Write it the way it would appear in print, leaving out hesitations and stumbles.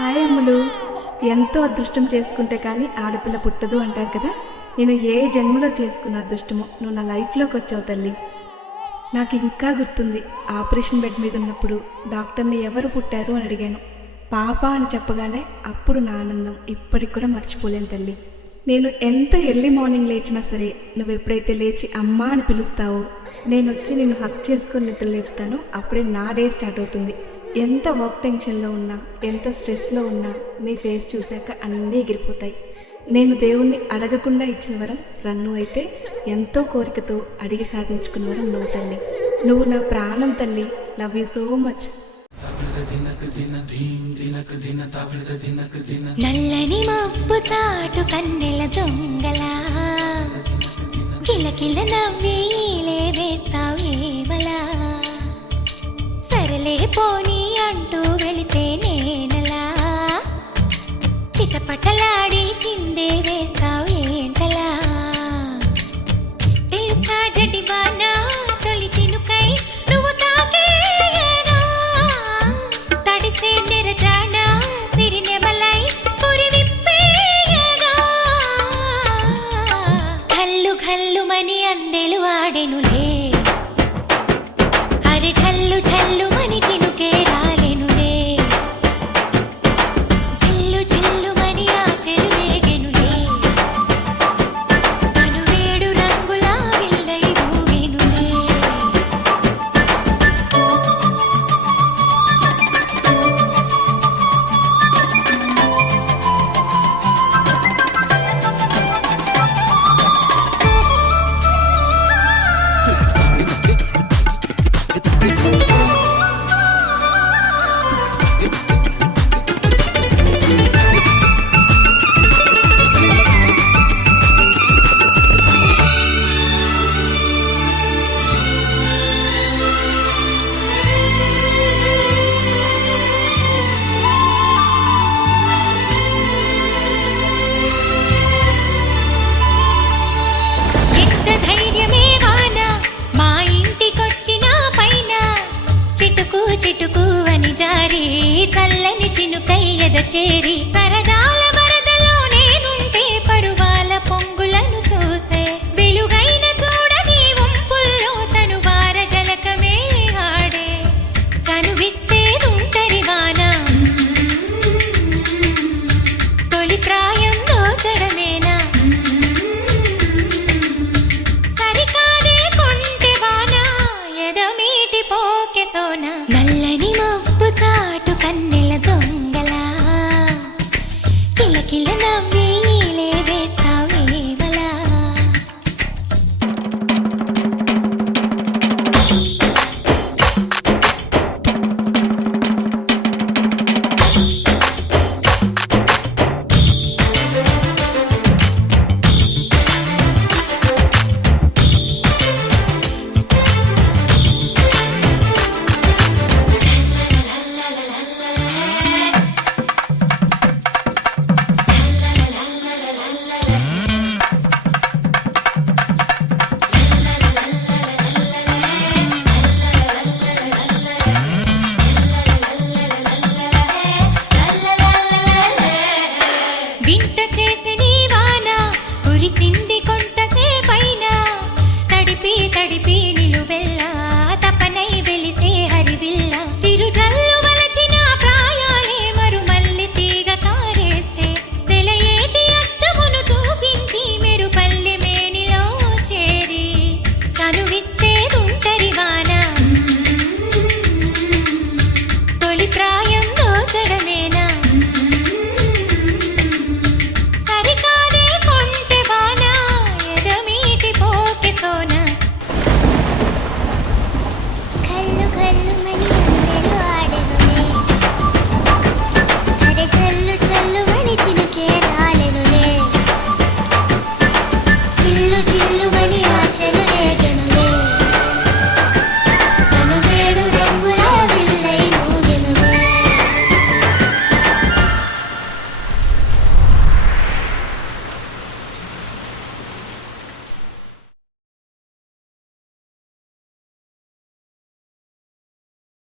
Hi అమ్ములు. ఎంతో అదృష్టం చేసుకుంటే కానీ ఆడపిల్ల పుట్టదు అంటారు కదా. నేను ఏ జన్మలో చేసుకున్న అదృష్టమో నువ్వు నా లైఫ్లోకి వచ్చావు తల్లి. నాకు ఇంకా గుర్తుంది, ఆపరేషన్ బెడ్ మీద ఉన్నప్పుడు డాక్టర్ని ఎవరు పుట్టారు అని అడిగాను. పాప అని చెప్పగానే అప్పుడు నా ఆనందం ఇప్పటికి కూడా మర్చిపోలేను తల్లి. నేను ఎంత ఎర్లీ మార్నింగ్ లేచినా సరే నువ్వు ఎప్పుడైతే లేచి అమ్మా అని పిలుస్తావో నేను వచ్చి నిన్ను హక్ చేసుకొని నిద్ర లేపుతాను. అప్పుడే నా డే స్టార్ట్ అవుతుంది. ఎంత వర్క్ టెన్షన్లో ఉన్నా, ఎంత స్ట్రెస్లో ఉన్నా నీ ఫేస్ చూశాక అన్నీ ఎగిరిపోతాయి. నేను దేవుణ్ణి అడగకుండా ఇచ్చిన వరం రన్ను అయితే ఎంతో కోరికతో అడిగి సాధించుకున్న వరం నువ్వు తల్లి. నువ్వు నా ప్రాణం తల్లి. Love you so much. నల్లని మబ్బు చాటు కన్నెల దొంగలా కిలకిల నవ్వేలే వేస్తావు ఏవలా సరలే పోనీ అంటూ వెళితే నేనలా చిటపటలాడి చిందే వేస్తావు ఏంటలా తెలుసా జడివానా తొలి చినుకై నువ్వు తాకేయనా తడిసే నిరజానా సిరినెమలై పురి విప్పేయనా ఘల్లు ఘల్లుమని అందెలు ఆడెనులే అరే ఝల్లు ఝల్లు మని చినుకే రాలెనులే జిల్లు జిల్లు మని ఆశలు రేగెనులే తను వేడు రంగుల విల్లై ఊగెనులే చిటుకు అని జారి చల్లని చినుకై ఎద చేరి సరదా